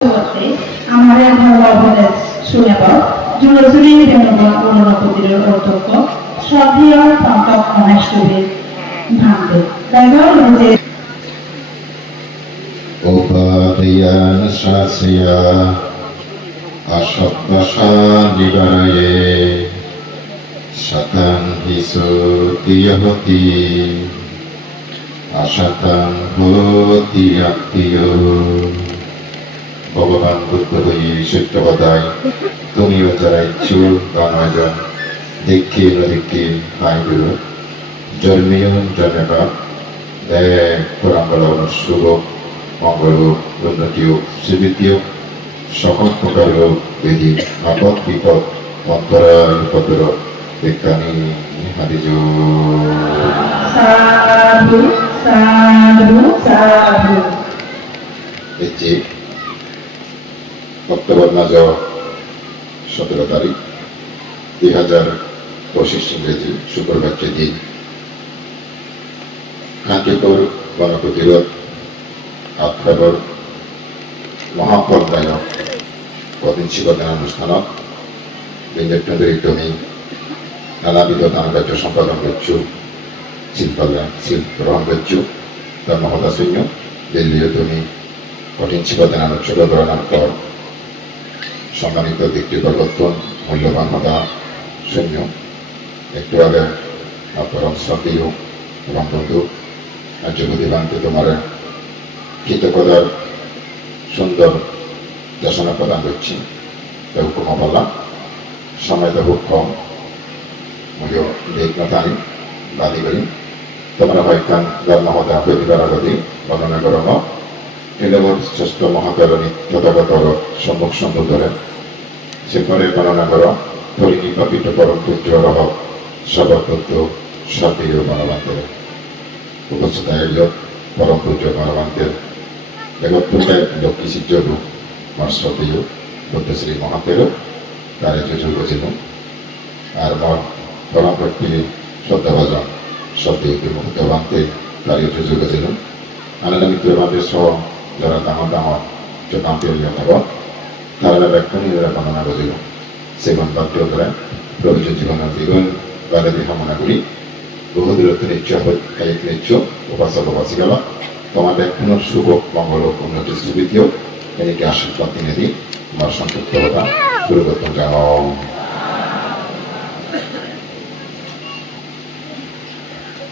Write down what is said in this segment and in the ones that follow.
আমাদের ধর্মোপদেশ শুনেব জুলসুনি ধন্যবাদ অনুরপতির অধ্যক্ষ শ্রদ্ধেয় পঙ্কজ মহেশ্বরীর ভান্তে তাইবার যে উপাদেয়ান শাস্যা অসব্বসা নিবারয়ে শতং হিসুতিয়হতি অশতং ভূতি আত্মীয়। ভগবান বুদ্ধ হয়ে সত্যবদায় তুমিও যারা ইচ্ছুক বা নয়জন দেখি নদীকে আইগুলো জন্মিও জন্মেবা দেখ পুরাঙ্গল শুভ মঙ্গল উন্নতিও সুবৃত্তিও সকল প্রকার রোগ বেদি আপদ বিপদ অন্তরায় উপদ্র বিজ্ঞানী হাদিজ। সাধু সাধু সাধু। এই যে অক্টোবর মাস 17 তারিখ 2025 ইংরেজি শুক্রবার দিন কান্তিপুর গণপ্রতিরোধ আত্মবর মহাপর্যায়ক প্রতিষ্ঠান অনুষ্ঠানত বিঞ্জয়ী নানাবিধ দানকার্য সম্পাদন করছু গ্রহণ করছু তার মহতা সৈন্য দিল্লীয় তুমি কঠিন শিবদান অংশগ্রহণের পর সম্মানিত ব্যক্তিবর্গত্বন মূল্যবান হতা সৈন্য একটু আগে পরম শ্রদ্ধেয় এবং বন্ধু রাজ্যপতিবানকে তোমার কৃতজ্ঞতার সুন্দর দর্শনা প্রদান করছি তাই উপমা বললাম সময় তো খুব কম মূল্য বিঘ্নতানি বাদী করি তোমরা ভাইকান ধর্মহতা পরিবার আগতি বর্ণনা করম এলেবর শ্রেষ্ঠ মহাকারণী তথাগত সম্মুখ সম্বোধনে সেপরে বর্ণনা কর ধরিণী পবিত্র পরম পুত্র রহ সর্বপুত্র সতীয় গণবান্তের উপস্থিত আয়োজক পরম পূজ্য গণবান্তের জগৎপুরের লক্ষ্মী শিবজগু আমার শ্রদ্ধেয় বুদ্ধশ্রী মহাতেরও তার যোগ ছিল আর মর পরম ব্যক্তি শ্রদ্ধাভাজন শ্রদ্ধেয় মুক্তবান্তে তার যোগ ছিল আনন্দ মিত্রবান্তের সহ যারা ডাঙর ডাঙর চোখান্তের থাকো তারা ব্যাখ্যানী বর্ণনা বুঝিল সেগুন বাক্য করে প্রভৃত জীবনের দ্বিগুণ বাদাদি কামনা করি বহু দূরত্ব নিচ্ছ উপাসক উপাসিকালা তোমার ব্যাখ্যানোর শুভ মঙ্গল উন্নতি সুবৃদ্ধিও এদিকে আশীর্বাদ দিনে দিই আমার সংক্ষিপ্ত কথা শুরু করতাম জানো।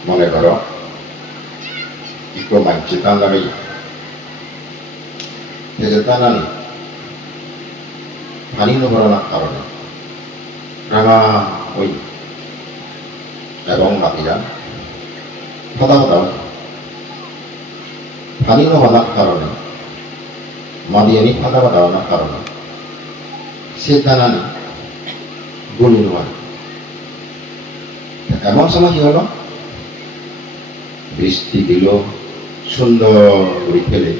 মনে করো একটু মানছি টান লাগাই টানানি পানি নভরানোর কারণে রাঙা ওই এবং বাকিরা হতা হতা পানি নভানার কারণে মাদিয়ানি ফাঁকা বাঁধানোর কারণে সে দানানি গলি নয় এমন সময় কি হলো বৃষ্টি দিল সুন্দর করে ফেলে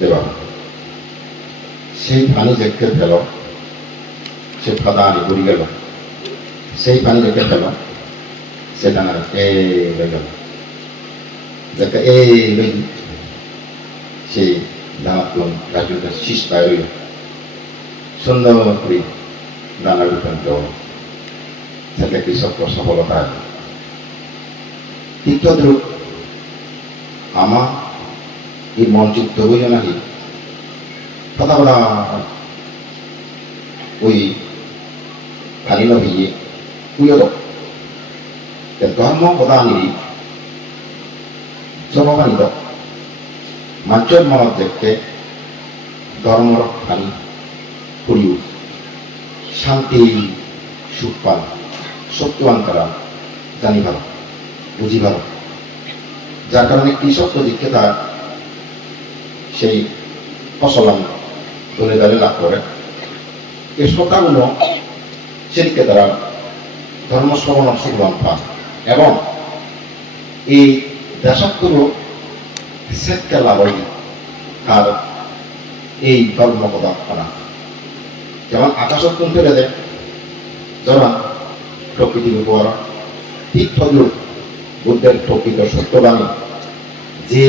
দেওয়া সেই পানি দেখতে পেল সে ফাদা আনি গড়ি গেল সেই পানি দেখতে পেল সে দানা এই রয়ে গেল যাকে এই সেই দানাতুন গাছটা শীষ পায় রইল সুন্দর করে দানা রূপান্ত যাতে কৃষক সফলতা তৃতীয় ধ্রুব আমা এই মনযুক্ত হইল নাকি কথা বলা ওই খালিল হইয়ে উইল ধর্ম প্রদানি জনমানিত মানুষের মনত দেখতে ধর্ম রক্ষানি করিও শান্তি সুখ পান সত্যবান করা জানি ভালো বুঝি ভালো যার কারণে কৃষক দিককে তার সেই ফসলান দলে দলে লাভ করে এই শ্রোতাগুলো সেদিকে তারা ধর্ম শ্রবণ সুফলন পান এবং এই দেশাত্মগুলো সেটকে লাভ হয় আর এই ধর্ম পদার্থনা যেমন আকাশত্তন ফেলে দেয় যারা প্রকৃতির উপর ঠিক তদ্রুপ বুদ্ধের প্রকৃত সত্যবাণী যে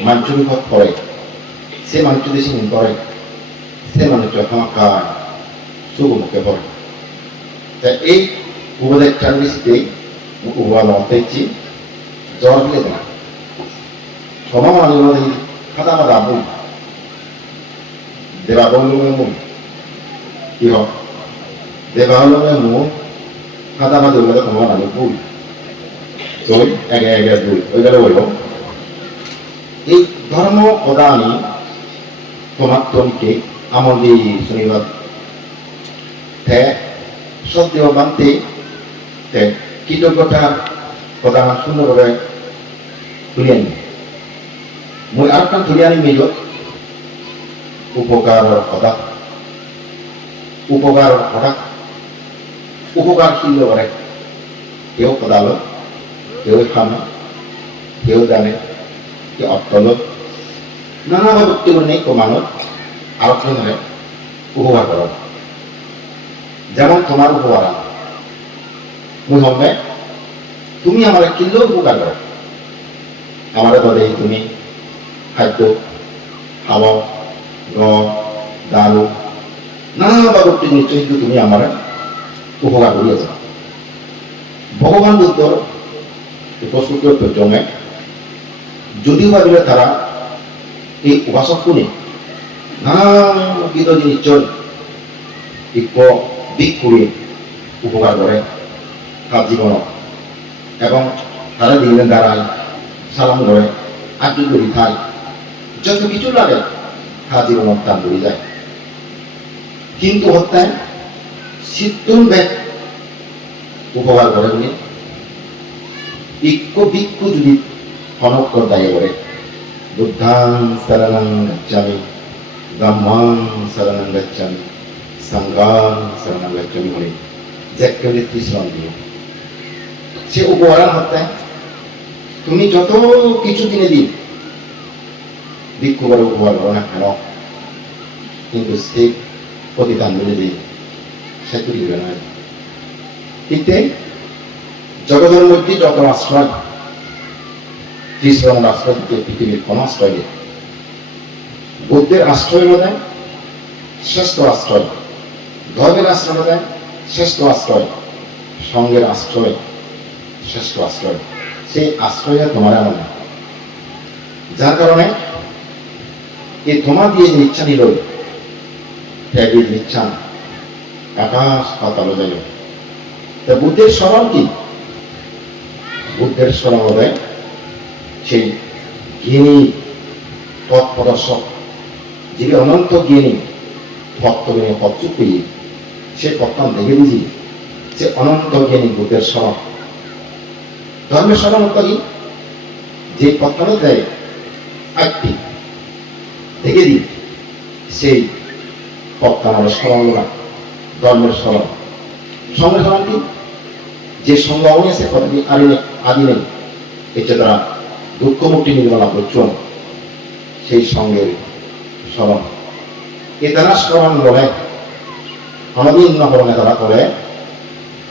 মানুষের উপর পড়ে সে মানুষ দেশে করে 세 মানুষের হাঁকা 수고먹게 버려. 자, 이 우버대 장비시 때 우버가 어땠지? 저를 빌려 되나? 저만 하는 하다마다 뭐 내가 보는 뭐 이거 내가 하는 뭐 하다마다 우버가 그만 안 하고 또 애게 의가를 올려 이 ধর্ম প্রদানই তোমাকে আমাদের শনিবার তে সত্য মানতে তে কৃতজ্ঞতা প্রদান সুন্দরভাবে তুলে আনি মই আরেকটা তুলে আনি মেজ উপকার উপকারশীল করে কেউ পদালো কেউ খানা কেউ জানে কেউ অর্থলো নানাভাবে ব্যক্তিগুলো নেই মানুষ আলোচনা ধরে উপকার করো যেমন তোমার উপকার মুই হবে তুমি আমার কিনলেও উপকার করো আমার বলে তুমি খাদ্য খাওয়া দারু নানাভাবে ব্যক্তি নিশ্চয় তুমি আমার উপকার করিয়েছ ভগবান বুদ্ধর প্রশ্ন জমে যদিও ভাবিলে তারা এই উপাসকগুলি নানাবিধ জিনিসজন দিক করে উপকার করে তার জীবনত এবং তারা দিনের দ্বারাই সালাম করে আজ্ঞা করি খায় যত কিছু লাগে তার জীবনত তার করে যায় কিন্তু হত্যায় শীতল ব্যাগ উপকার করে বলে ভিক্ষু যদি অনক্কর দায়ী করে বুদ্ধাং শরণং গচ্ছামি ধম্মাং শরণং গচ্ছামি সংঘাং শরণং গচ্ছামি বলে যাকে শ্রম দিও সে উপহার হত্যায় তুমি যত কিছু কিনে দিন ভিক্ষু করে উপহার করো না কেন কিন্তু সে প্রতিদান মিলে দিই সে তুলি দিবে না ঠিক জগতের মধ্যে যত আশ্রয় ত্রিশ্রমের আশ্রয় দিতে পৃথিবীর কোন আশ্রয় নেই বুদ্ধের আশ্রয় মধ্যে শ্রেষ্ঠ আশ্রয় ধর্মের আশ্রয় মধ্যে শ্রেষ্ঠ আশ্রয় সঙ্গের আশ্রয় শ্রেষ্ঠ আশ্রয় সেই আশ্রয় তোমার এমন যার কারণে এই তোমার দিয়ে যে ইচ্ছা নিল ত্যাগের ইচ্ছা আকাশ পাতাল যাই তা বুদ্ধের স্মরণ কি বুদ্ধের স্মরণ হবে সেই জ্ঞানী পথ প্রদর্শক যিনি অনন্ত জ্ঞানী ভক্তজ্ঞানী পথচুপ পেয়ে সে পথটা দেখে বুঝি সে অনন্ত জ্ঞানী বুদ্ধের স্মরণ ধর্মের স্মরণ কি যে পথটা দেয় একটি দেখে দিই সেই পথটা আমাদের স্মরণ না ধর্মের স্মরণ সঙ্গে স্মরণ কি যে সঙ্গে অনেছে কথাটি আদি নেই এছাড়া দুঃখমুক্তি নির্মলা প্রচুর সেই সঙ্গের স্মরণ এ তারা স্মরণ বলে অনবীন নকরণে তারা করে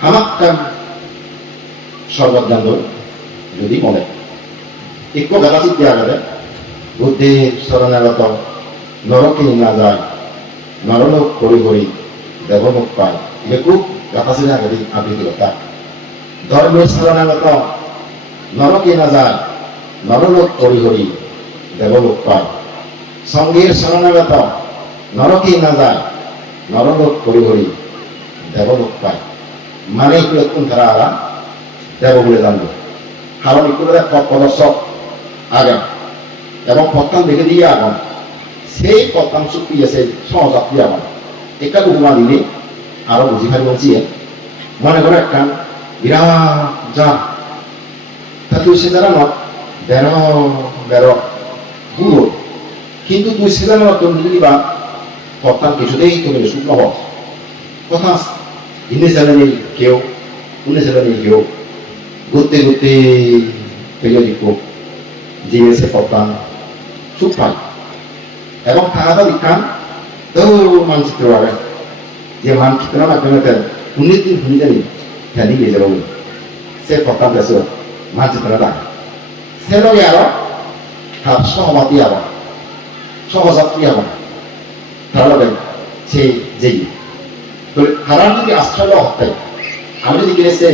হামাক্কা সর্বজ্ঞান যদি বলে একটু গাছাচিত দেওয়া গেলে বুদ্ধির স্মরণাগত নরকে না যায় নরলোক করি করি দেবলোক পায় এটা খুব গাছাচিত আগে আবৃত্তি কথা ধর্মের স্মরণাগত নরকে না যায় নরলোক করি করি দেবলোক পায় সঙ্গের শরণাগত নরকে না যায় নরলোক করি করি দেবলোক পায় মানে একটু এখন তারা আরা দেব বলে জানবে কারণ একটু পথ প্রদর্শক আগাম এবং পথটান দেখে দিয়ে আগাম সেই পথটান চুক্তি আছে সহযাত্রী আগাম একটা উপমা দিলে আরো বুঝি খালি বলছি মনে করে একটা বিরাট যা তা তুই সে যারা নয় বেরো গুঁড়ো কিন্তু তুই সে যারা নতুন দিলি বা পথটান কিছুতেই তুমি শুকনো হব কথা ইনি ছেলে নেই কেউ উনি ছেলে নেই কেউ ঘুরতে ঘুরতে ফেলে দিব জীবে সে পথটান সুখ পায় এবং থাকা বিজ্ঞান মানচিত্র পাবে যে মানচিত্র মাধ্যমে উন্নীত দিন ভুলি জানি ধ্যানি নিয়ে যাব সে পথটান দেশ মানচিত্রটা সে লগে আরো তার সহমতি আবার সহযাত্রী আবার তার লগে সে যেই তো তারা যদি আশ্রয় লওয়া হতে আমি যদি কিনে সে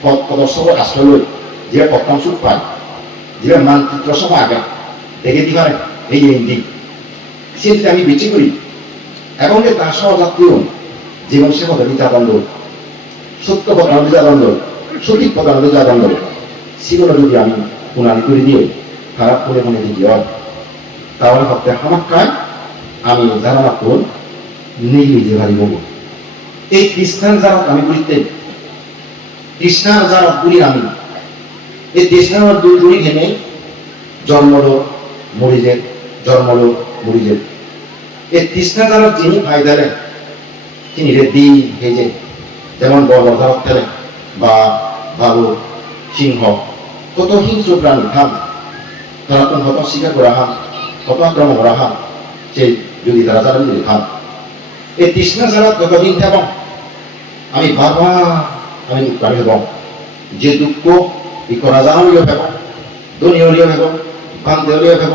প্রদর্শক আশ্রয় লই যে প্রথম সুখ পায় যে মানচিত্র সময় আগে দেখে দিই পারে এই ইন্দি সে যদি আমি বেঁচে করি এবং তার সহযাত্রীও জীবন সে পদ্ধতি যাদন্ড সত্য পদার্থ যাদন্ড সঠিক পদার্থ যাদন্ড সেগুলো যদি আমি পুনালি করে দিয়ে খারাপ করে মনে যদি হয় তাহলে ভাবতে আমার কায় আমি যারা না কোন নিজে ভারী বলবো এই খ্রিস্টান যারা আমি বলিতে কৃষ্ণার যারা বলি আমি এই কৃষ্ণার দুই দুই ঘেনে জন্মলো মরিজের জন্মলো মরিজের এই কৃষ্ণা যারা যিনি ফায়দা দেন তিনি রেডি হেজে যেমন বর্বরতা ফেলে বা ভালো সিংহ কত হিংস্র প্রাণী হাম তারা কোন কত শিকার করা হাম কত আক্রমণ করা হাম সে যদি তারা যারা যদি হাম এই তৃষ্ণা যারা ততদিন থাকুন আমি বারবার আমি দুঃখ হব যে দুঃখ ই করা জানালিও ভেব দুনিয়লিও ভেব বান্ধবীয় ভেব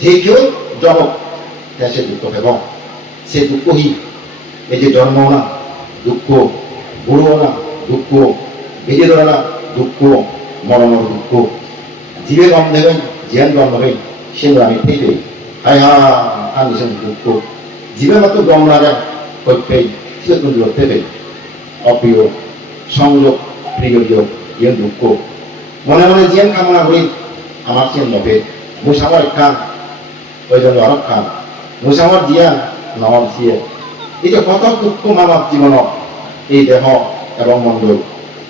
যে কেউ জনক সে দুঃখ ভেব সে দুঃখহী এই যে জন্ম না দুঃখ বুড়ো না দুঃখ বেঁধে ধরে না দুঃখ মরণের দুঃখ জীবে গম দেবেন জ্ঞান গম দেবেন সেগুলো আমি পেয়ে হাই হা আমি সে দুঃখ জীবে মাত্র গম না দেয় করতে সে তুমি পেবে অপ্রিয় সংযোগ প্রিয় জ্ঞান দুঃখ মনে মনে জ্ঞান কামনা করি আমার চেন নবে মুসামার খান ওই জন্য আরব খান মুসামার জিয়ান নবাব সিয়ে এই যে কত দুঃখ মানব জীবন এই দেহ এবং মন্ডল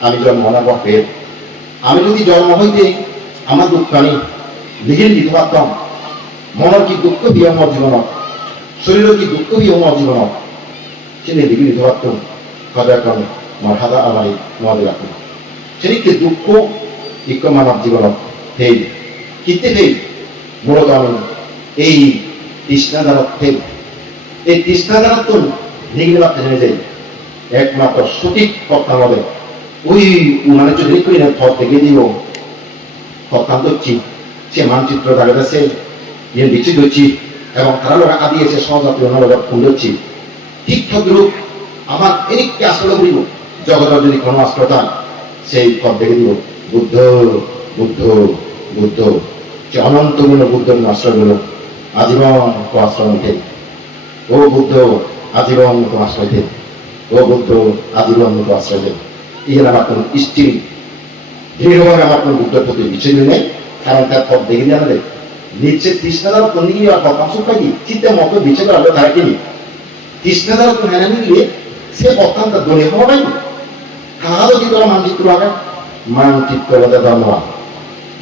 আমি জন্ম না পক্ষে আমি যদি জন্ম হইতে আমার দুঃখ আমি লিখে দিতে পারতাম মনের কি দুঃখ বিয়ে আমার জীবন শরীরের কি দুঃখ বিয়ে আমার জীবন সেটা লিখে দিতে পারতাম খবর কারণে আমার হাতা আমার নদী রাখুন সেদিকে দুঃখ ইক মানব জীবন হেই কিতে হেই মূলত আমি এই তৃষ্ণাদানত হেই এই তৃষ্ণাদানত তো লিখে রাখতে জেনে যাই একমাত্র সঠিক কথা বলে ওই মানে যদি করি না পথ থেকে দিব অত্যন্ত চিপ সে মানচিত্র দাঁড়িয়েছে ইয়ে বিচ্ছিত হচ্ছি এবং তারা লোক আদি এসে সহযাত্রী অন্যরা ফুল হচ্ছি ঠিক রূপ আমার এদিককে আশ্রয় দিব জগতের যদি কোনো আশ্রয় চান সেই পথ দেখে দিব বুদ্ধ বুদ্ধ বুদ্ধ যে অনন্তগুলো বুদ্ধের আশ্রয়গুলো আজীবন আশ্রয় উঠে ও বুদ্ধ আজীবন আশ্রয় দেব ও বুদ্ধ আজীবন আশ্রয় দেব এই জন্য আমার কোনো স্ত্রী দৃঢ়ভাবে আমার কোনো বুদ্ধের প্রতি বিচ্ছিন্ন নেই কারণ তার পথ দেখে দিয়ে আমাদের নিচ্ছে তৃষ্ণাদার কোনদিকে আর কথা শুনতে কি চিন্তা মতো বিচ্ছেদ আলো তারা কিনি তৃষ্ণাদার তো মেনে নিলে সে অত্যন্ত দলীয় হওয়া নাই কারো কি তোরা মানচিত্র আগে মানচিত্র ধন্যবাদ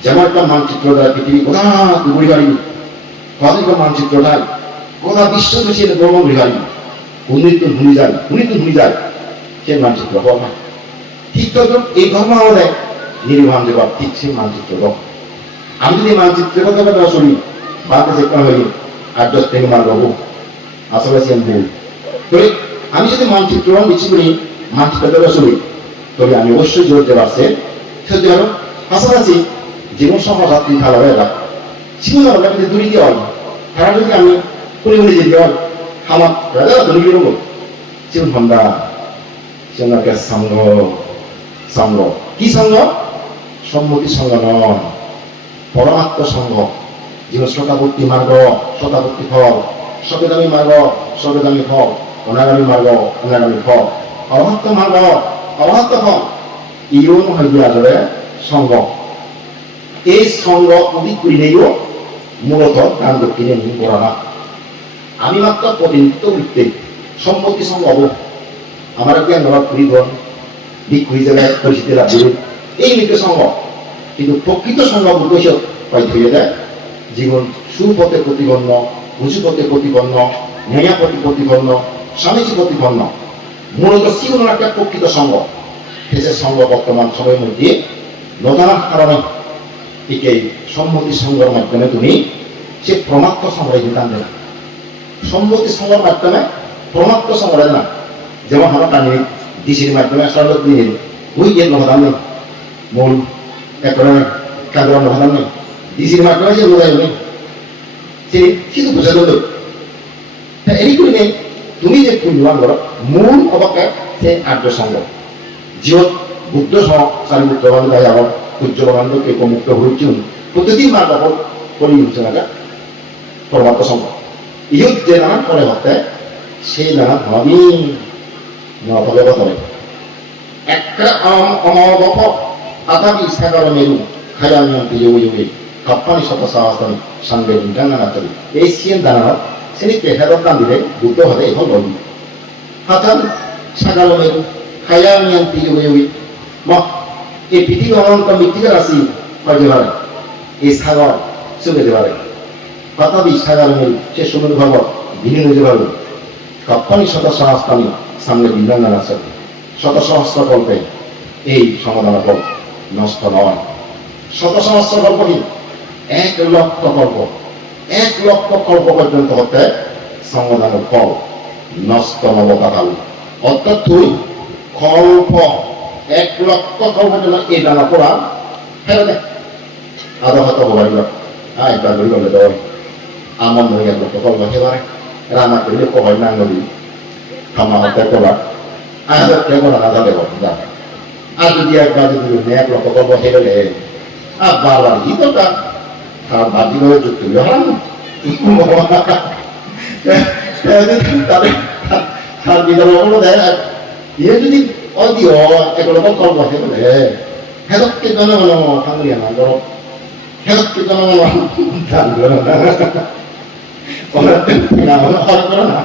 যেমন একটা মানচিত্র দ্বারা পৃথিবী গোটা ঘুরি গাড়ি কদিন মানচিত্র নাই গোটা বিশ্ব দেশে ভ্রমণ ঘুরি গাড়ি উন্নীত ভুলি যায় সে মানচিত্র হওয়া না ঠিক তো এই ধর্ম আমাদের নির্বাণ যে ঠিক সে মানচিত্র আমি যদি মানচিত্রের কথা শুনি বাদে যে কোনো হইনি আর 10 থেকে মার বাবু আসলে সে ভুল তবে আমি যদি মানচিত্র বেশি করি মানচিত্রটা শুনি তবে আমি অবশ্যই জোর দেওয়ার আছে সত্যি আরো পাশাপাশি জীবন সহযাত্রী ভালো হয়ে রাখ জীবন যদি দূরে দিয়ে হয় তারা যদি আমি খুলে যেতে হয় আমার রাজা দূরে গিয়ে নেবো জীবন ভান্ডা সেনাকে সঙ্গ কি সঙ্গ সম্মতি সঙ্গ নয় পরমাত্ম সঙ্গ জীবন শতাবর্তী মার্গ শতাবর্তী ফল সবেদামী মার্গ সবেদামী ফল অনাগামী মার্গ অনাগামী ফল অরহত্ত মার্গ অরহত্ত ফল ইয়ন হইয়া যাবে সঙ্গ এই সঙ্গ অধিক করিলেও মূলত গান দক্ষিণে নিয়ে করা না আমি মাত্র প্রতিনিধিত্ব করতে সম্মতি সঙ্গ হব আমার জ্ঞান ধরা পরিবহন দিক হয়ে যাবে পরিস্থিতি লাগবে এই নিত্য সঙ্গ কিন্তু প্রকৃত সঙ্গ উদ্দেশ্য হয়ে যায় জীবন সুপথে প্রতিপন্ন উঁচুপথে প্রতিপন্ন ন্যায়পথে প্রতিপন্ন স্বামীজি প্রতিপন্ন মূলত জীবন একটা প্রকৃত সঙ্গ দেশের সঙ্গ বর্তমান সময়ের মধ্যে নদানার কারণে একে সম্মতি সঙ্গের মাধ্যমে তুমি সে প্রমাত্ম সংগ্রহ যোগান দেবে সম্মতি সঙ্গের মাধ্যমে প্রমাত্ম সংগ্রহ না যেমন আমরা টানি ডিসির মাধ্যমে আসলে দিয়ে ওই এর নদান নেই মূল একবারে কাজের নদান নেই ডিসির মাধ্যমে যে বোঝাই নেই সে শুধু বোঝা দিল এই করে তুমি যে পুণ্যবান করো মূল অবকে সেই আর্য সঙ্গ জীবত বুদ্ধ সারিপুত্র বান্ধব আমার সূর্য বান্ধবকে মুক্ত হয়েছিল প্রতিদিন মা তখন করি হচ্ছে না পরমাত্ম সঙ্গ ইহুদ যে নানান করে হতে সেই নানান ভাবি নভবে বতরে একটা অমবক আতাবি সাগর মেরু খায়ামিয়ন্তি যোগে যোগে কাপ্পানি শত সাহসানি সঙ্গে বিজ্ঞান নাচলি এই সিয়েন দানার সেদিকে হেরত না দিলে বুদ্ধ হতে এখন লবি হাতান সাগর মেরু খায়ামিয়ন্তি যোগে যোগে এই পৃথিবী অনন্ত মৃত্তিকা রাশি হয় যে পারে এই সাগর চলে যেতে পারে পাতাবি সাগর মেরু সে সমুদ্র ভাগবত বিলীন হতে পারবে কাপ্পানি শত সাহস্তানি সামনে বিজ্ঞান নাচলি শত সহস্র কল্পে এই সমাধান কল্প নষ্ট নয় শত সহস্র কল্প কি 1 লক্ষ কল্প 1 লক্ষ কল্প পর্যন্ত হতে সমাধানের ফল নষ্ট নবকাল অর্থাৎ তুই কল্প 1 লক্ষ কল্প জন্য এই দানা পড়া ফেলে দে আদা হয়তো বলি একবার বলি বলে দেয় আমার নয় 1 লক্ষ কল্প হেবারে রান্না করলে কয় না নদী থামা হতে কলা আজ কেমন আলাদা দেব না আর যদি একবার যদি 1 লক্ষ কল্প হেরে আর বারবার গীতটা তার বাকি ভাবে যুক্ত হারান তার বিধান দেয় ইয়ে যদি অদিও 1 লক্ষ কল্প হেরে হেদককে জনগণ থাকলিয়া না ধরো হেদককে জনগণ ধান করো না হর করো না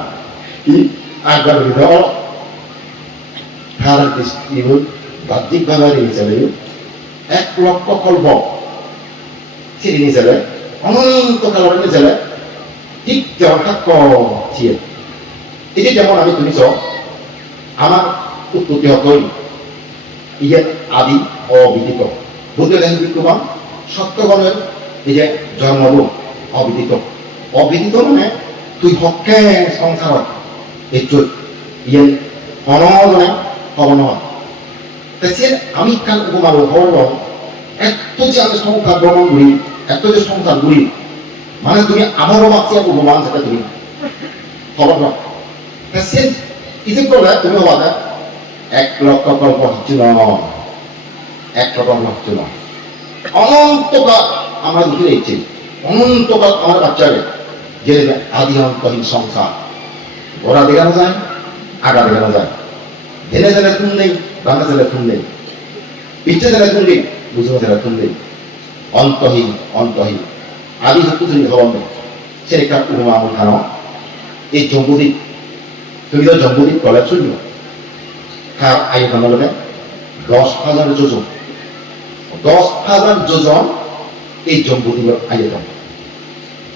কি আগর বিধান তার দৃষ্টি বাহ্যিক ভাবে হিসেবে 1 লক্ষ কল্প সিঁড়ি নিচেলে অনন্তকালের নিচেলে ঠিক যেমন থাক চিয়ে এটি যেমন আমি তুমি আমার উৎপত্তি হতই ইয়ে আদি অবিদিত বুদ্ধ দেখেন বিদ্যমান সত্যগণের এই যে জন্মরূপ অবিদিত অবিদিত মানে তুই হকে সংসার এই ইয়ে অনজনে হবন সে আমি কাল উপমার হবন এত যে আমি সংসার ভ্রমণ করি এত যে সংসার করি মানে তুমি আমারও বাঁচিয়ে উপমান সেটা তুমি খবর না সে কিছু করলে তুমি হওয়া 1 লক্ষ কল্প হচ্ছে না 1 লক্ষ হচ্ছে না অনন্তকাল আমরা ঘুরে এসেছি অনন্তকাল আমার বাচ্চাকে যে আদি অন্তহীন সংসার ওরা দেখানো যায় আগা দেখানো যায় ধেনে ছেলে তুম নেই বাংলা ছেলে তুম নেই পিঠে ছেলে তুম নেই বুঝবো ছেলে তুম নেই অন্তহীন অন্তহীন আদি হচ্ছে তুমি হবন সেটা উপমা উঠানো এই জম্বুদ্বীপ তুমি তো জম্বুদ্বীপ কলেজ শুনল তার আয়তন হলে 10,000 যোজন 10,000 যোজন এই জম্বুদ্বীপের আয়তন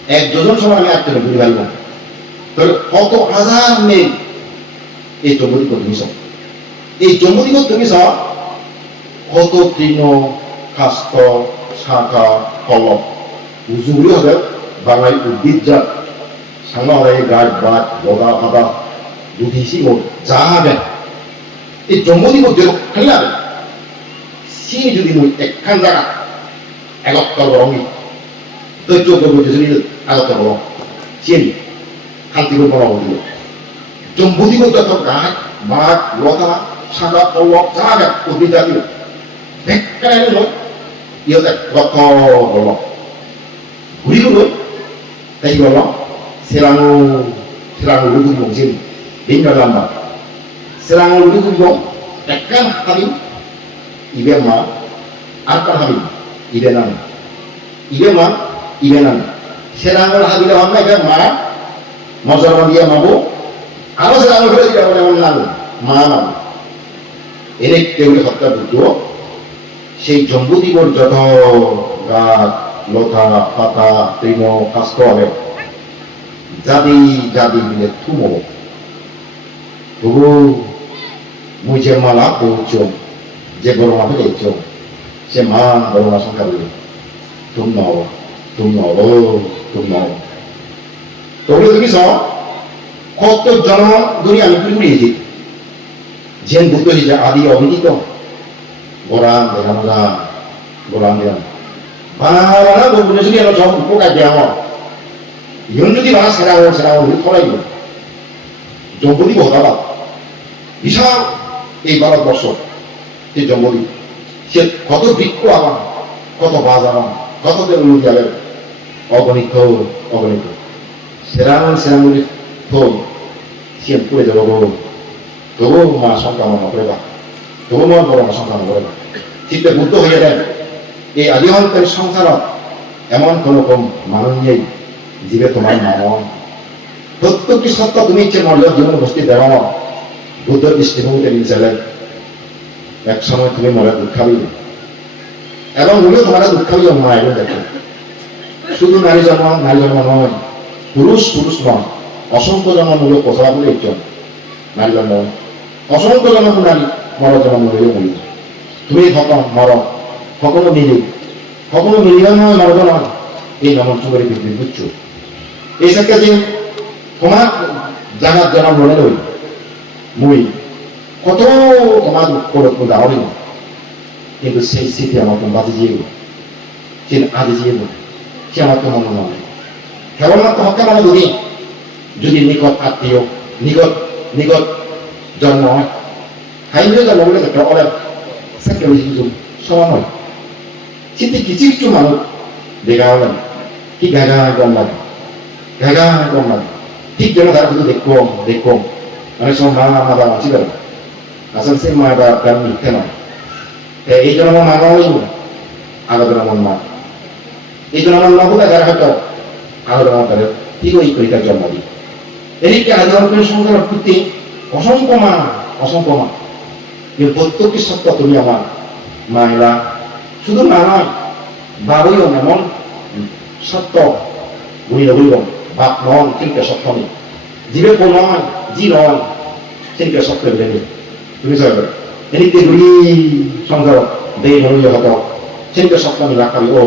1 যোজন সমান আমি আটকে বুঝতে পারি না তাহলে কত হাজার মেঘ এই জম্বুদ্বীপ তুমি সব এই জম্বুদ্বীপ তুমি সব কত তৃণ কাস্ত শাখা কলম উজুগুলি হবে বাঙালি উদ্ভিদ জাত সাংমা হলে গাছ বাট বগা ফাদা দুধিসি মোট যা হবে এই জম্বুদ্বীপ খেলা সি যদি মই একখান জায়গা এগত্তর রঙি দৈত্য যদি এগত্তর রং চিনি শান্তিপুর বড় দিল জম্বুদ্বীপ যত গাছ মাঠ লতা সাদা পল্লব যা হবে উদ্ভিদ জাতীয় দেখেন ইহতে লক্ষ বলল ঘুরি ঘুরো তাই বলল সেরাঙু সেরাঙু লুগুরি বংশিন ভিন্ন নাম্বার সেরাঙু লুগুরি বং একখান হাবি ইবে মা আর কার হাবি ইবে নাম ইবে মা ইবে নাম সেরাঙুর হাবিলে হন না মা মজর দিয়ে মাবো আরো সেরাঙু ঘুরে দিতে বলে এমন নাম মা নাম এনে কেউ হত্যা বুদ্ধ সেই জম্বুদ্বীপের যত গাছ লতা পাতা তৃণ কাস্ত হবে জাদি জাদি মিলে থুমো তবু মুই যে মালা পৌঁছ যে গরমা হয়েছ সে মান গরমা সংখ্যা বলে তুম নব তুম নব তুম নব তবে তুমি কত জন ধরে আমি ঘুরিয়েছি যেন বুদ্ধ যে আদি অবিদিত গোরাম দেখানো যা গোরাম দেখানো বানা বলবো যদি এলো সব উপকার দেওয়া ইয়ন যদি বানা সেরা সেরা ফলাই জম্বুদ্বীপ হতাবাদ বিশাল এই ভারতবর্ষ, এই জম্বুদ্বীপ সে কত বৃক্ষ আবান, কত বাজ আবান, কত তেলের অগণিত অগণিত সেরামুলি থই সিএম করে যাব তবু মা সংখ্যা মনে করে বা তবু মা বড় মা সংখ্যা করে বা চিত্তে বুদ্ধ হয়ে দেন এই আদিহন্তের সংসারত এমন কোন কম মানুষ নেই জীবে তোমার মানন প্রত্যেকটি সত্য তুমি ইচ্ছে মর্য জীবন বস্তি দেওয়া বুদ্ধ দৃষ্টিভঙ্গিতে নিয়ে এক সময় তুমি মনে দুঃখ খাবি এবং উনিও তোমার দুঃখ খাবি মায়ের দেখো শুধু নারী জন্ম নয়, পুরুষ নয়, অসংখ্য জন্মমূলক প্রচার বলে একজন নারী জন্ম, অসংখ্য জন্ম নারী মর জন্মমূলক মূল্য তুমি মর কখনো মিলিয়ে নয় মরদ নয় এই নমস্কার পৃথিবীর বুঝছ এই সাথে যে তোমার জানার জানা মনে রই মুই কত তোমার দাওয়ারি না কিন্তু সেই স্মৃতি আমার তো বাজে যেয়ে সে আজে যেয়ে সে আমার তো মনে নয় কেবলমাত্র হত্যা মানে যদি নিকট আত্মীয় নিকট জন্ম হয় হাইন্দ্র জন্ম বলে একটা অনেক কিছু সমান হয় কিন্তু কিছু কিছু মানুষ দেখা হলেন কি গাগা কম লাগে ঠিক যেন তারা শুধু দেখো অনেক সময় মা বাবা মাছি করে আসলে সে মা বাবা তার মিথ্যে নয় এই জন্য আমার মা বাবাই আলাদা আমার মা এই জন্য আমার মা বোধ যারা হয়তো আলাদা আমার তাদের ঠিক ওই করিতার জন্ম দিই এদিকে আলাদা সংখ্যার প্রতি অসংখ্য মা কিন্তু প্রত্যেকটি সত্য তুমি আমার মায়েরা শুধু মা নয় বাবইও এমন সত্য বুঝিল বাপ নন কিন্তু সত্য নেই জীবে কো নয় জি নয় কিন্তু সত্য বেড়ে তুমি সরবে এদিকে দুই সংসার দেহ মনুষ্য হতো কিন্তু সত্য আমি লাভ পাবি ও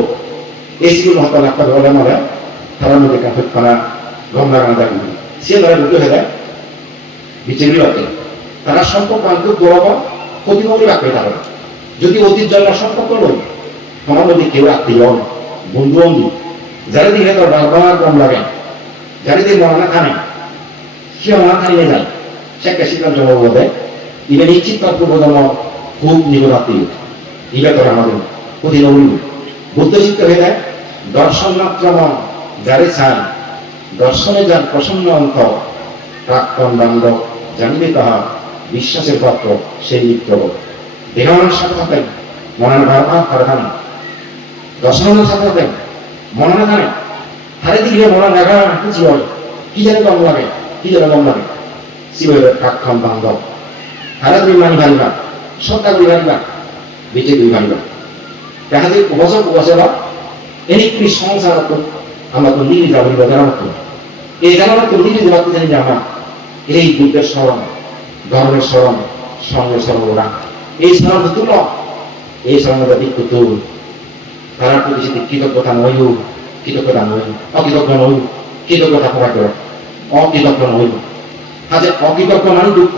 এই সিগুলো হতো লাভ পাবি বলে মানে তারা মধ্যে কানা গম লাগানো থাকবে সে ধরে ঢুকে হয়ে যায় বিচেগুলি রাখে তারা সম্পর্ক আনতে গৌরব ক্ষতিমূলক রাখবে তারা যদি অতীত জন্ম সম্পর্ক নয় তোমার মধ্যে কেউ আত্মীয় বন্ধু যারা দিকে তোর বাবার কম লাগে যারা দিয়ে মরণা খানে সে মরণা খানিয়ে যায় সে একটা সিদ্ধান্ত বলবে ইবে নিশ্চিত তার পূর্বজন্ম খুব নিকট আত্মীয় ইবে তোর আমাদের অতি নবীন বুদ্ধ চিত্ত হয়ে যায় দর্শন মাত্র মন যারে চান দর্শনে যান প্রসন্ন অন্তর প্রাক্তন দণ্ড জানিবে তাহা বিশ্বাসের পাত্র সেই নিত্য দেহানোর সাথে থাকেন মনের ভাবনা কারখানা দর্শনের সাথে থাকেন মনে না জানে হারে দিকে মনে লাগা কিছু হয় কি জানে কম লাগে শিবের প্রাক্তন বান্ধব হারে দুই মানি ভারিবা সত্তা দুই ভারিবা বেঁচে দুই ভারিবা দেখা যায় উপবাসে বা এনিকটি সংসার আমরা তো নিয়ে যাবো জানাবো এই জানাবো তো নিয়ে যাবো জানি যে আমার এই বুদ্ধের স্মরণ ধর্মের স্মরণ সঙ্গের স্মরণ এই স্মরণ তুল এই স্মরণটা দিক তুল তারা প্রতি কৃতজ্ঞতা নয় অকৃতজ্ঞ নয় কৃতজ্ঞতা প্রকাশ করে অকৃতজ্ঞ নয় কাজে অকৃতজ্ঞ মানে দুঃখ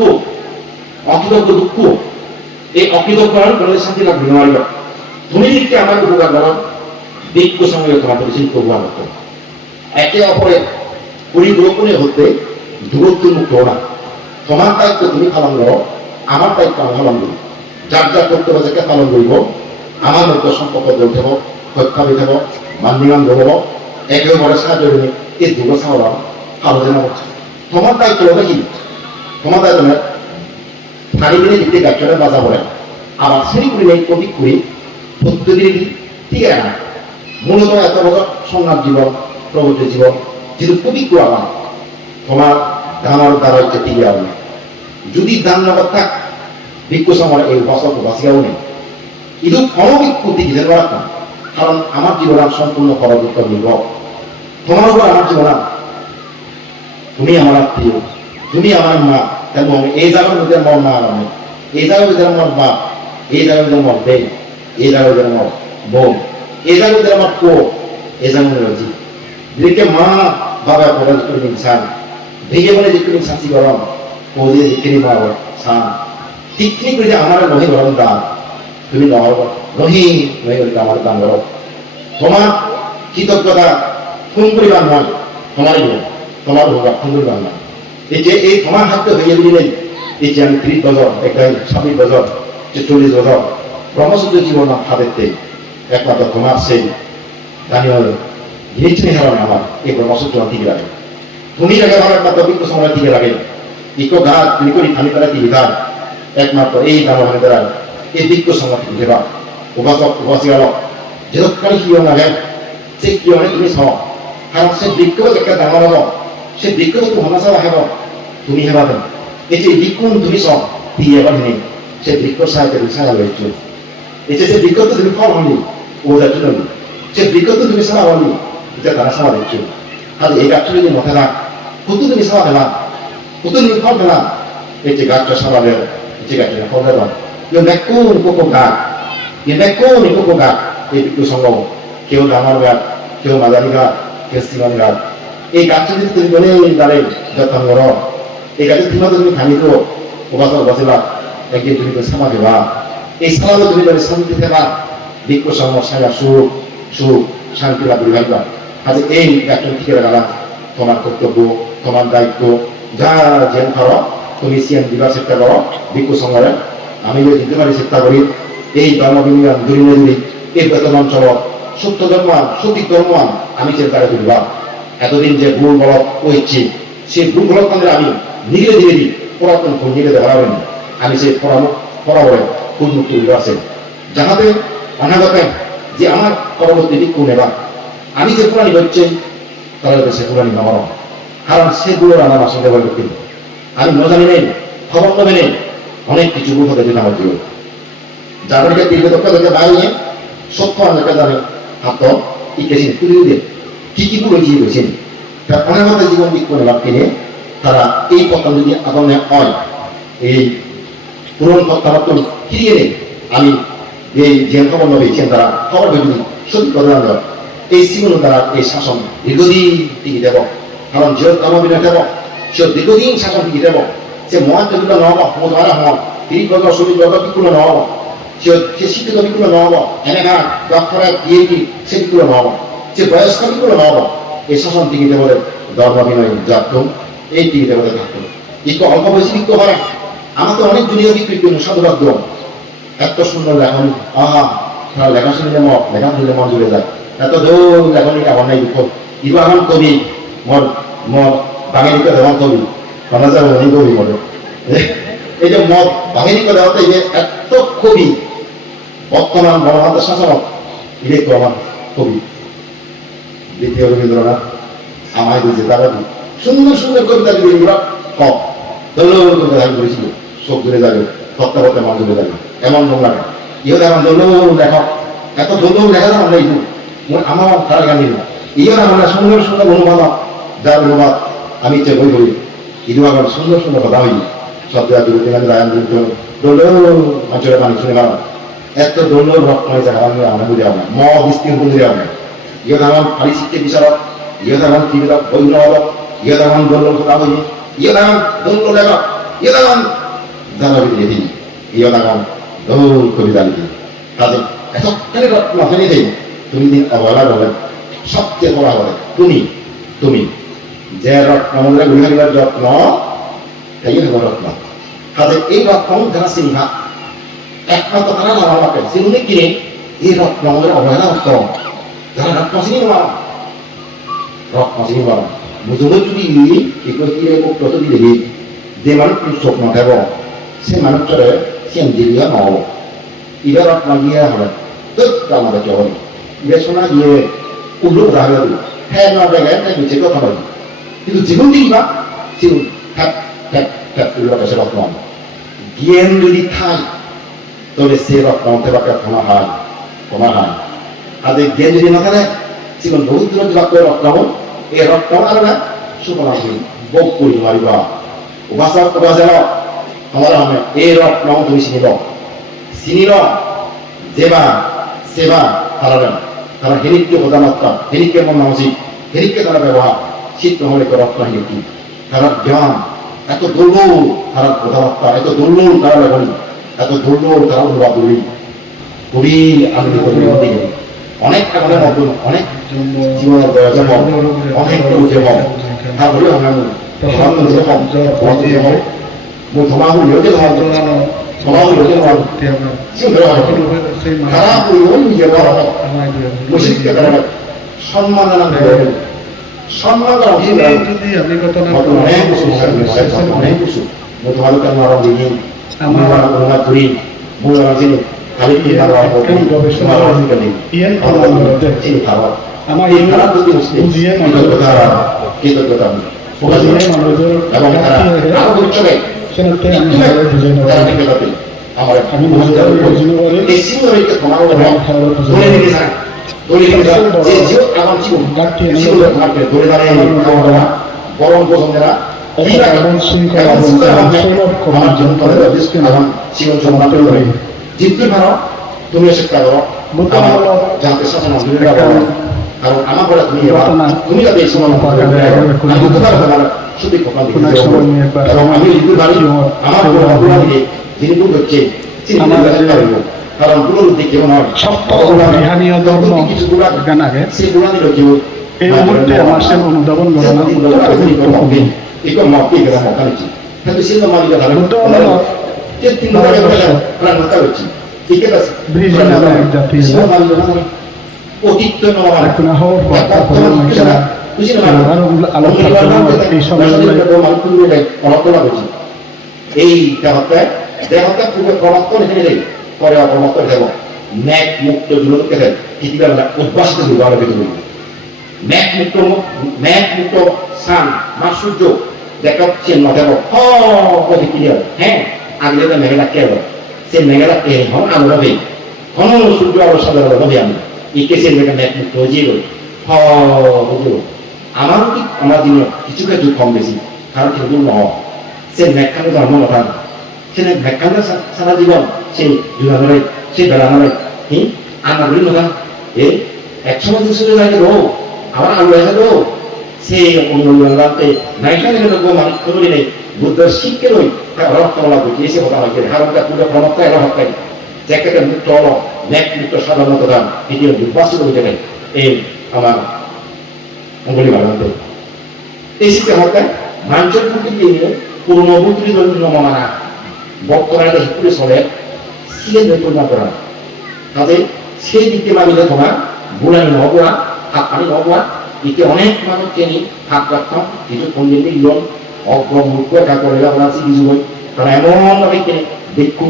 এই অকৃতজ্ঞ মানে কোনো শান্তি লাগবে না তুমি দিককে আমার উপকার করো দিক্য সঙ্গে তোমার প্রতি উপকার করতো একে অপরের পরিগ্রহণে হতে দূরত্ব মুক্ত না তোমার দায়িত্ব তুমি পালন করো আমার দায়িত্ব আমি পালন করি যার কর্তব্য থেকে পালন করিব আমার মধ্যে সম্পর্ক গড়ে উঠব হত্যা হয়ে যাব মান্যমান ধরব একে অপরের সাহায্য করে এই দুটো সাহরা আলোচনা করছে তোমার দায়িত্ব হবে কি তোমার দায়িত্ব নয় থাকি দিনে দিতে গাছটা বাজা পড়ে আবার সেই করে নেই কবি করে পদ্ধতি ঠিক আছে না মূলত এত বছর সংগ্রাম জীবন প্রবৃত্তি জীবন যেহেতু কবি আমার তোমার ধানের দ্বারা হচ্ছে টিকে আসবে যদি দান নগদ থাক ভিক্ষু সময় এই বছর বাঁচিয়াও নেই কিন্তু অনভিক্ষুতি দিলেন না কারণ আমার জীবন সম্পূর্ণ পরবর্তী নির্ভর তোমার উপর আমার জীবন তুমি আমার আত্মীয় তুমি আমার মা এবং এই জায়গার মধ্যে আমার মা আমার এই জায়গার মধ্যে আমার বাপ এই জায়গার মধ্যে আমার বেন এই জায়গার মধ্যে আমার বোন এই জায়গার মধ্যে আমার কো এই জায়গার মধ্যে জি দিকে মা বাবা বলে তুমি ইনসান ভেঙে বলে যে তুমি শান্তি গরম ও যে জিকিরি মা সান ঠিক ঠিক করে যে আমার নহি গরম দান তুমি নহি আমার দান করো তোমার কৃতজ্ঞতা কোন পরিমাণ নয় তোমারই হোক তোমার হোক কোন পরিমাণ নয় এই যে এই তোমার হাতে হয়ে দিলেন এই যে আমি 30 বছর একটাই 26 বছর যে 40 বছর ব্রহ্মসূত্র জীবন হাতেতে একমাত্র তোমার সেই দানীয় জিনিস নিয়ে হারানো আমার এই ব্রহ্মসূত্র টিকে রাখে তুমি রেখে আমার একমাত্র বিজ্ঞ সময় টিকে রাখে বিজ্ঞ ঘাট তুমি করি খানি তারা টিকে ঘাট একমাত্র এই দানবানের দ্বারা এই বিজ্ঞ সময় টিকে দেবা উপাসক উপাসিকাল যেখানে কি লাগে সেই কি তুমি সহ কারণ সে বৃক্ষ একটা ডাঙৰ হ'ব সে বৃক্ষটো হমাচা আহিব তুমি হেবাবেন এই যে বিকুণ তুমি সব দিয়ে এবার নেই সে বৃক্ষ সাহায্যে তুমি সারা রয়েছো এই যে বৃক্ষটো তুমি ফল হলি ওদের জন্য সে বৃক্ষটো তুমি সারা হলি এটা তারা সারা রয়েছো আর এই গাছটা যদি মাথায় না কত তুমি সারা দেবা কত তুমি ফল দেবা এই যে গাছটা সারা দেবে এই যে গাছটা ফল দেবা ইউ মেকুন কোকো গাছ ইউ মেকুন কোকো গাছ এই বৃক্ষ সঙ্গ কেউ ডাঙর গাছ কেউ মাঝারি গাছ কেউ সিমান গাছ এই গাছটা যদি তুমি বলে দাঁড়ে যত্ন করো এই গাছের তোমার তুমি খানি তো উপাসক বসেবা একদিন তুমি সামা দেবা এই সামাজে তুমি বলে শান্তি দেবা বৃক্ষ সমস্যা সুখ সুখ শান্তি লাভ বিভাগবা আজ এই গাছটা ঠিক রাখা তোমার কর্তব্য তোমার দায়িত্ব যা যেন করো তুমি সিএম দিবার চেষ্টা করো বৃক্ষ সংগ্রহে আমি যদি দিতে পারি চেষ্টা করি এই ধর্ম বিজ্ঞান দূরে দূরে এই বেতন অঞ্চল সত্য ধর্মান সঠিক ধর্মান আমি চেষ্টা করে তুলবা এতদিন যে ভুল বলক হয়েছে সেই ভুল বলক আমি ধীরে ধীরে দিই পুরাতন ভুল ধীরে দেখাবেন আমি সেই পরাবরে ভুল মুক্ত আছে যাহাতে অনাগতে যে আমার পরবর্তী দিক কোন এবার আমি যে পুরানি হচ্ছে তারা সে পুরানি নামানো কারণ সেগুলোর আমার আসলে বলতে আমি মজানি নেই খবর নেবে নেই অনেক কিছু ভুল হতে দিন আমার জীবন যাদেরকে দীর্ঘদক্ষ থেকে বাইরে সত্য অনেকে জানে হাত ইকেছেন তুলে দিয়ে কি কি ভুল হয়েছেন তার অনাগত জীবন দিক করে লাভ কিনে তারা এই পথ যদি আগমনে হয় এই পুরন পথ ফিরিয়ে নেই আমি এই যে খবর নেবেছেন তারা খবর যদি সত্যি প্রদান দেওয়া এই জীবন তারা এই শাসন দীর্ঘদিন টিকে দেব কারণ যে কর্মবিনা দেব সে দীর্ঘদিন শাসন টিকে দেব সে মহান যেগুলো নহব মহারা হন 30 বছর 40 বছর বিকুল নহব সে শিক্ষিত বিকুল নহব এনেকা ডক্টরেট পিএইচডি সে বিকুল নহব সে বয়স্ক বিকুল নহব এই শাসন টিকে দেব ধর্ম বিনয় জাত এই টিকে দেব থাকতো একটু অল্প বয়সী বিক্ষ হয় আমাকে অনেক দুনিয়া বিক্রি করুন সাধুবাদ দেব এত সুন্দর লেখন তারা লেখা শুনলে লেখা শুনলে মন জুড়ে যায় এত দৌড় লেখনি আমার নাই দুঃখ ইবাহন কবি মোর মোর বাঙালিকে দেওয়ান কবি সমাজের অনেক কবি বলে এই যে মত বাঙালিকে দেওয়াতে যে এত কবি বর্তমান বড়মাতা শাসক ইলে আমার কবি দ্বিতীয় রবীন্দ্রনাথ আমায় বুঝে তারা সুন্দর সুন্দর কবিতা যদি কম দৌড় করে ধান করেছিল চোখ দূরে যাবে তত্ত্বাবতে মন জুড়ে যাবে এমন মন লাগে ইয়ে দেখুন দৌড় লেখক এত দৌড় লেখা যান আমরা এইটু আমার তার গান দিল ইয়ে আমরা সুন্দর সুন্দর অনুবাদ যার অনুবাদ আমি ইচ্ছে বই করি ইদু আমার সুন্দর সুন্দর কথা হই সব জায়গা রায়ন দৌড় অঞ্চলের পানি শুনে মারা এত দৌড় রক্ত হয়ে যায় আমরা বুঝে আমরা মদ স্ত্রীর বুঝে আমরা ইয়ে আমার ফালি শিক্ষা বিচারক ইয়ে আমার ত্রিবেদক বই অনুবাদক ইয়ে আমার দৌড় কথা হই ইয়ে আমার দৌড় লেখক ইয়ে আমার জানা বিধি দিই ইয়ে আমার দৌড় কবিতা লিখি কাজে এতখানি রত্ন ফেলে দেই তুমি দিন অবহেলা বলেন সবচেয়ে বলা বলে তুমি যে রত্ন বলে বিহারীর যত্ন তাই হবো রত্ন কাজে এই রত্ন যারা চিনিবা একমাত্র তারা নামা পাবে চিনি কিনে এই রত্ন বলে অবহেলা রত্ন যারা রত্ন চিনি নেওয়া বুঝলে যদি প্রতি দেখি যে মানুষ চোখ নথাব সে মানুষটারে সেন দিলিয়া নহব ইবার রত্ন গিয়ে হবে তো আমাদের চল ইবে শোনা গিয়ে উল্লু রাখবে হ্যাঁ না জায়গায় তাই নিচে কথা বলি কিন্তু জীবন দিবা জীবন হ্যাঁ হ্যাঁ হ্যাঁ উল্লু কাছে রত্ন জ্ঞান যদি খায় তবে সে রত্ন বাকে ক্ষমা হয় আজ জ্ঞান যদি না থাকে জীবন বহুত দূর রত্ন এই রত্ন আর না সুপনা ভোগ করি মারিবা উপাসক উপাসক আমার এই রত্ন তুমি চিনিল যেবা সেবা তারা হেরিককে প্রধানত্বা হেরিককে মন উচিত হেরিককে তারা ব্যবহার চিত্ত হলে রত্ন হেরিকি তারা জ্ঞান এত দুর্বল তারা প্রধানত্বা এত দুর্বল তারা ব্যবহারী এত দুর্বল তারা অনুবাদ করি খুবই আনন্দিত করি অনেক আমাদের মতন অনেক জীবনের বয়সে অনেক বুঝে তারপরে আমরা 뭐 도망을 여기서 하고 도망을 여기서 하고 지금 들어가요. 가라고 이겨서 무식게 가라. 선만하는 거예요. 선만하고 어떤 무슨 뭐 도망을 말하고 이게 아마 둘이 뭐라 하지 가리키 말하고 말하는 거니 이게 바로 아마 이 사람들이 무시해 이것도 다 이것도 다 এবং তারা আরো উচ্চবে তারা দেখতে পাবে আমার এই সিঙ্গলকে তোমার ধরে নিতে চায় ধরে নিতে যে যে আমার জীবন সিঙ্গল মার্কে ধরে দাঁড়িয়ে আমরা বরং পছন্দেরা আমার জন্য করে এবং জীবন সমাপ্ত করে জিততে পারো তুমি চেষ্টা করো আমার জানতে শাসন কারণ আমার বলা তুমি যাতে এই সময় আমি তো পারবো না শুধু কথা দিতে এবং আমি যদি পারি আমার বড় অপরাধ দিকে যিনি ভুল হচ্ছে কারণ পুনরুদ্ধি কেমন হয় সপ্তাহীয় ধর্ম গান আগে সেই গুণা দিল কেউ এই মুহূর্তে আমার সে অনুধাবন গণনা 이거 뭐 이거가 뭐 가르치. 근데 신도 말이가 다른 거. 제 팀들하고 그냥 못 가르치. 이게 다 ব্রিজ নামে এক জাতি 신도 말이가 অতীত নয় এখন হওয়ার পর তারপরে এই সম্মেলনে এইটা হচ্ছে দেহটা পূর্বে প্রবর্তন এখানে পরে অপরবর্তন দেব ন্যাক মুক্ত জুলকে দেন পৃথিবীর উদ্ভাসিত দুর্বল ভিতরে ন্যাক মুক্ত সান বা সূর্য দেখাচ্ছে নদেব অতি ক্লিয়ার হ্যাঁ আগে তো মেঘলা কে হবে সে মেঘলা কে হন আলো হবে ঘন সূর্য আলো সাধারণ হবে আমি ইকেসের মেঘা ন্যাক মুক্ত হয়ে যাবে বুঝলো আমারও কি আমার দিনে কিছু কিছু কম বেশি কারণ কিন্তু নয় সে ন্যাকখানে ধর্ম কথা সে ন্যাকখানে সারা জীবন সেই জুড়ানোরে সেই বেড়ানোরে আমার বলি কথা এ 100 দুশো লাগে রো আমার আলো আছে রো সে অন্যতে নাইখানে গো মানুষ করি নেই বুদ্ধ শিখকে রই তা রক্ত বলা বুঝি এসে কথা হয় হারমটা পুরো প্রমত্তা এরা হকাই জ্যাকেটের মুক্ত হলো ন্যাক মুক্ত সাধারণত দাম দ্বিতীয় দুর্বাসিত হয়ে যাবে এই আমার বলি বাড়াতে এই শিখতে হতে মানুষের প্রকৃতি নিয়ে পূর্ণবুদ্ধি মানা বর্তমানে হিপুরে চলে সিলে নতুন করা তাদের সেই দিকে মানিলে তোমার বুড়ানি নবুড়া হাত পানি নবুড়া এতে অনেক মানুষ চেনি হাত রাখতাম কিছু কন্যা ইলন অগ্রম মুখ একা করে আছে কিছু বই কারণ এমনভাবে কেনে দেখুন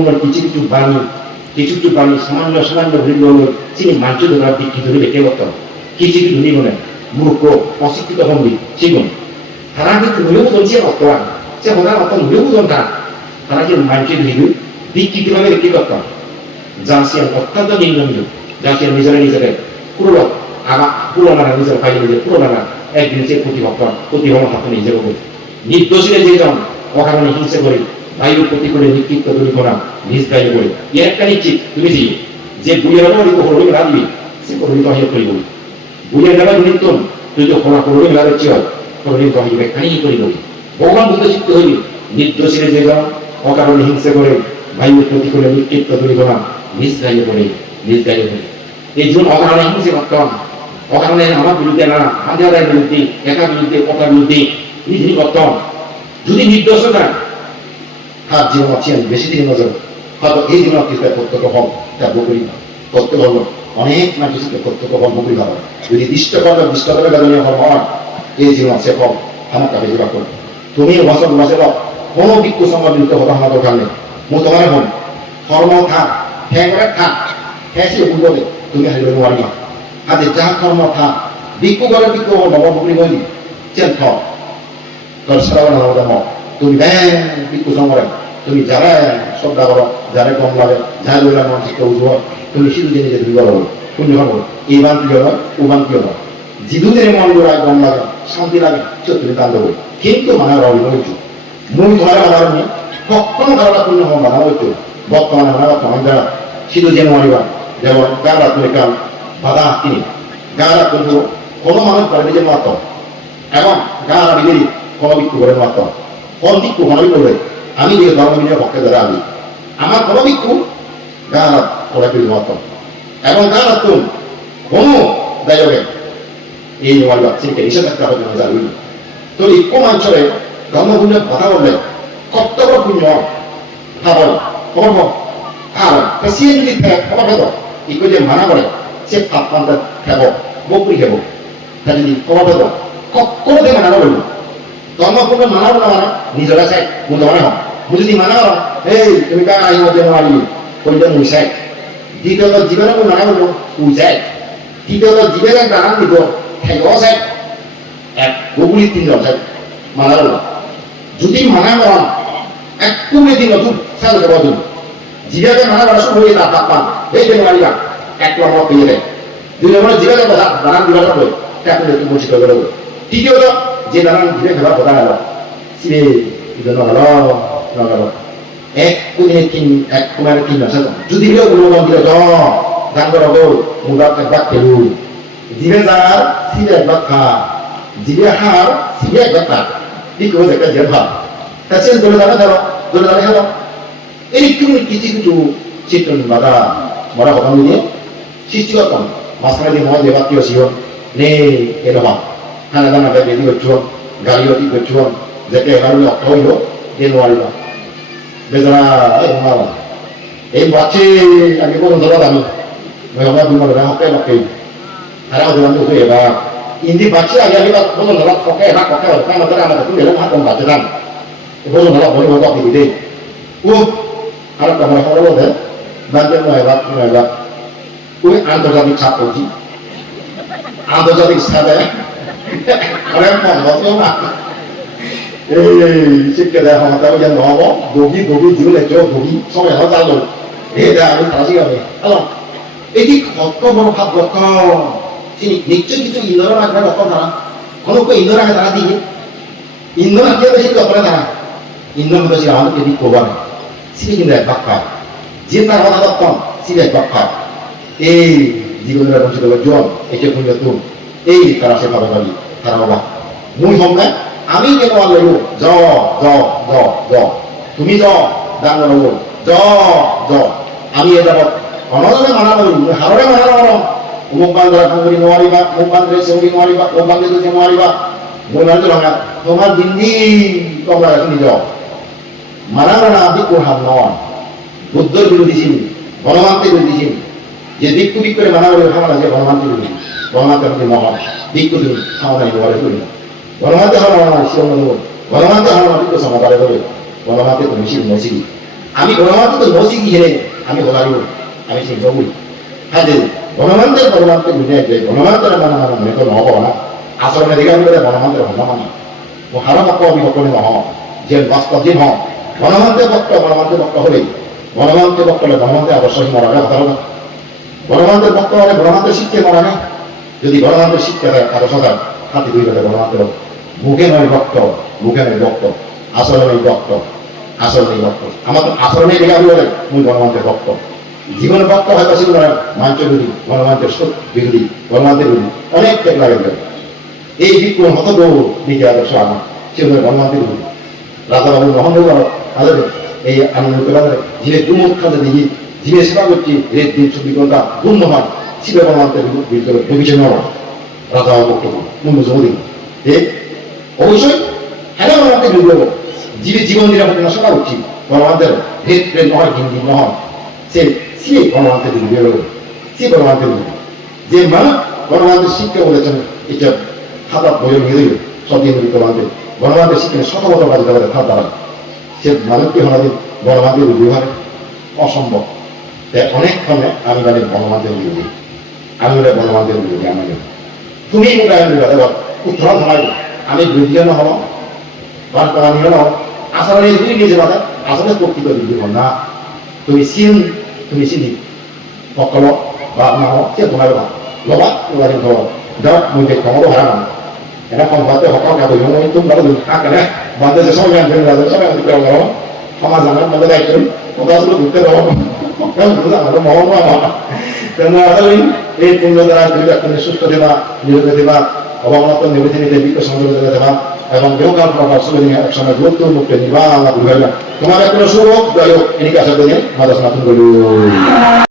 কিছু কিছু বাণী সামান্য সামান্য ভিড় চিনি মানুষের দ্বারা দীক্ষিত হয়ে দেখে করতাম কিছু কিছু ধনী বলেন মূর্খ অশিক্ষিত হন্দি সেগুন তারা কিন্তু নুয়েও চলছে অর্থবান সে হঠাৎ অর্থ নুয়েও জন তারা যে মানুষের ভিড় দীক্ষিতভাবে দেখে করতাম জাসিয়ান অত্যন্ত নির্নন্দ জাসিয়ান নিজেরা পুরো আমার পুরোনারা নিজের ভাই নিজের পুরোনারা একদিন সে প্রতিভা থাকতে নিজে বলে নির্দোষীরা যে জন অকারণে হিংসা করে বায়ুর প্রতি করে নিক্ষিপ্ত তৈরি করা নিজ গায়ে করে এর একটা নিশ্চিত তুমি যে বুয়ের অপরিত হরণি রাখবি সে করণিত হয়ে করি বলি বুয়ের দ্বারা নিত্য তুই যে হরণি রাখছি হয় করণিত হয়ে ব্যাখ্যাই করি বলি ভগবান বুদ্ধ শিখতে হইবি নির্দোষীরা যে জন অকারণে হিংসা করে বায়ুর প্রতি করে নিক্ষিপ্ত তৈরি করা নিজ গায়ে করে এই জন্য অকারণে হিংসে করতাম অকারণে আমার বিরুদ্ধে না আমাদের বিরুদ্ধে একা বিরুদ্ধে কথা বিরুদ্ধে নিজে করতাম যদি নির্দোষ না তার জীবন আছেন বেশি দিন নজর হয়তো এই জীবন কিছুটা কর্তব্য হন তা বকরি কর্তব্য হল অনেক না কিছুটা কর্তব্য হন বকরি ভালো যদি দৃষ্টকর্ম বেদনীয় হল হয় এই জীবন আছে হল আমার কাছে যোগা করো তুমি বছর বছর কোনো বিক্ষু সম্বন্ধিত হতো আমার দরকার নেই মো তোমার হন কর্ম থাক ঠেঙ্গা থাক খেয়েছি বলে তুমি হারিয়ে নোৱাৰি না আজি যা কর্ম থাক বিক্ষু করে বিক্ষু হল বাবা বকরি বলি চেন থাক তোর সারা না তুমি ব্যাং বিক্ষু সংগ্রে তুমি যারা শ্রদ্ধা করো যারা কম লাগে যারা বললে মানুষকে উজ্জ্বল তুমি শুধু নিজে ধুই বলো পুণ্য হবো এই বান প্রিয় নয় ও বান প্রিয় নয় জিদুদের মন গোড়ায় কম লাগে শান্তি লাগে তুমি দান দেবো কিন্তু মানে রবি নইছু মুই তোমার আমার নিয়ে কখনো কারোটা পুণ্য হবো মানা হইতো বর্তমানে মানা তোমার যারা শুধু যে মরিবা যেমন গাঁরা তুমি কাল বাধা তিনি গাঁরা কিন্তু কোনো মানুষ করে নিজে মাত্র এবং গাঁরা নিজেরই কোনো বিক্ষু করে মাত্র কোন দিকু মনে করবে আমি যে ধর্মবিনয় পক্ষে দ্বারা আমি আমার কোনো দিকু গান ওরা কিন্তু মত এবং গান তুম কোনো দায়কে এই আমার বাচ্চাকে নিষেধাজ্ঞা হবে না জানি তো এই কম অঞ্চলে ধর্মপুণ্যের কথা বললে কত বড় পুণ্য ভাবল খবর হোক আর সে যদি খবর হতো ইকো যে মানা করে সে পাপ পান্তা খেব বকুড়ি খেব তা যদি খবর হতো কখনো থেকে মানা বলবো ধর্মপুণ্য মানা বলো মানা নিজের আছে মুখ মানে হোক মুখ যদি মানা করো এই তুমি কার আই মধ্যে মারি কইলে মুইসাই দ্বিতীয়ত জীবনে মুখ মানা বলবো উইসাই তৃতীয়ত জীবনে দাঁড়ান দিব খেগো সাই এক বকুড়ি তিনজন সাই মানা বলবো যদি মানা করা এক কুমে দিন নতুন সাল দেব দিন জিরাকে মানা করা শুরু হয়ে তা পাপ পান এই যে মারিবা এক নম্বর পেয়ে দেয় দুই নম্বর জিরাকে কথা দাঁড়ান দিবার হবে তাকে একটু বঞ্চিত করে দেবো তৃতীয়ত যে দাঁড়ান জিরে খাবার কথা গেল সিরে নগর এক কুদিনে তিন এক কুমারের তিন আছে যদি কেউ অনুমোদন দিলে দান করা গো মুদার একবার খেলু জিরে যার সিরে একবার খা জিরে হার সিরে একবার খা ঠিক হয়ে একটা জেল ভাব তাছে দলে দাঁড়া খেলো এই তুমি কিছু কিছু চিত্রন বাধা মরা কথা নিয়ে সৃষ্টিগত মাঝখানে দিয়ে মহাদেব বাক্য শিও নে এরকম খানা দানা বেদি করছো গাড়ি অতি করছো যাতে এগারো অর্থ হইল যে নোয়ারিবা বেদনা এই বাচ্চে আমি কোনো ধরো আমি আমার বিমল হকে লক্ষ্য আর আমাদের এবার ইন্দি বাচ্চে আগে আমি কোনো ধরো হকে না হকে আমাদের আমাদের তুমি এরকম হাত বাচ্চে দাম বলো ধরো বলি বলো আপনি দিদি ও আর আমার খবর বলতে বান্ধব নয় ওই আন্তর্জাতিক ছাত্রজি আন্তর্জাতিক সাথে অনেক মন বসে না এই শিক্ষা দেওয়া ক্ষমতা যেন নহব দগি জীবনে দগি সবাই হওয়া চালু এটা আমি তাজি হবে হ্যালো এটি কত বড় ভাব লক্ষ্য নিশ্চয় কিছু ইন্ধন রাখবে লক্ষ্য তারা কোনো ইন্ধন রাখে তারা দিয়ে ইন্ধন রাখিয়ে বেশি লক্ষ্য তারা ইন্ধন বেশি আমাদের এদিক করবার সিলে কিন্তু এক বাক্যা যে তার কথা তখন সিলে এক বাক্যা এই জীবনের বঞ্চিত জন একে পুণ্য তুম এই তারা সে পাবে পারি তারা বাবা মুই হম না আমি কেন আনলো তুমি দান আমি এটা অনজনে মানা করি হাররে মানা করো অমুক বান্ধরা কুমুরি নোয়ারিবা অমুক বান্ধরে সেমুরি নোয়ারিবা অমুক বান্ধে যদি নোয়ারিবা মই মানুষ রঙা তোমার দিন তোমরা এখন নিজ মানা মানা আদি কোরহান নয় বুদ্ধর বিরোধী ছিল গণমান্তের বিরোধী ছিল যে দিকু দিক করে মানা করে খাওয়া যে গণমান্তের বিরোধী গণমান্তের মধ্যে মহান দিকু তুমি খাওয়া নাই নোয়ারে করি না গণমান্তে হওয়া শিরম গণমান্তে হওয়া কিন্তু সমাপারে ধরে গণমান্তে তো মিছিল নসিকি আমি গণমান্তে তো নসিকি হেরে আমি বলারি আমি সেই বলি হ্যাঁ যে গণমান্তে বুঝে যে গণমান্তের মানা মানা মনে তো নহব না আচরণে দেখে আমি গণমান্তের হন মানা ও হারা পক্ষ আমি সকলে নহ যে বাস্তব যে হওঁ গণমান্তের পক্ষ হলে গণমান্তের পক্ষ হলে গণমান্তে অবশ্যই মরাবে কথা হবে গণমান্তের পক্ষ হলে গণমান্তের শিক্ষে মরাবে যদি গণমান্তের শিক্ষা দেয় আরো সজাগ হাতে দুই বেলা গণমান্তের মুখে নয় ভক্ত আচরণে ভক্ত আমার তো আচরণে দেখে আমি বলে মুই গণমান্তের ভক্ত জীবন ভক্ত হয়তো ছিল মাঞ্চ বিরোধী গণমান্তের বিরোধী গণমান্তের বিরোধী অনেক টেক লাগে এই দিক হত দৌড় নিজে আদর্শ আমার সেগুলো গণমান্তের বিরোধী রাজাবাবু মহানবাবু তাদের এই আনন্দ পেলাদের জিরে দুমুখ খাতে দেখি জিরে সেবা করছি রেট দিন সুবিধা গুণ হয় শিবে গণমান্তের বিরুদ্ধে ভবিষ্যৎ নয় রাজাবাবু বক্তব্য মূল্য জমদি অবশ্যই হ্যাঁ গণমান্তের বিরুদ্ধে জীবে জীবন নিরাপত্তা নষ্ট করা উচিত গণমান্তের রেট ট্রেন নয় হিন্দি নয় সে গণমান্তের বিরুদ্ধে সে গণমান্তের বিরুদ্ধে যে মানুষ গণমান্তের শিক্ষা বলেছেন এটা খাতা বইয়ের নিয়ে সব দিন গণমান্তের শিক্ষা শতমত কাজ করে খাত দ্বারা সে মানুষকে আমাদের গণমান্তের বিভাগে অসম্ভব তাই অনেকক্ষণে আমি মানে গণমান্তের বিরোধী আমি বলে গণমান্তের বিরোধী আমি তুমি উত্তরণ হয় আমি বিরোধী নহব আমি হল আসলে দুই নিজে কথা আসলে প্রকৃত বিরোধী হল না তুমি চিনি পক্ষ বা না হোক সে তোমার লবা তোমার ধর মুই কমাবো হারা না এটা সম্পাদে সকল কাগজ মই তোমরা থাকে বান্ধে যে সবাই আনবেন সবাই আনতে পারবো সমাজ আমার মধ্যে দায়িত্ব কথা আসলে ঘুরতে পারবো মহম্মদ এই পুণ্য দ্বারা সুস্থ দেবা নিরোধ দেবা অভাবনাত্ম নিবেদিত বিত্ত সংযোগ দেবা এবং দেহকাল প্রভাব একসময় গুরুত্ব মুক্তি নিবা তোমার একটা শুভ যাই হোক এনেকে আশা করি মাদাস নাতুন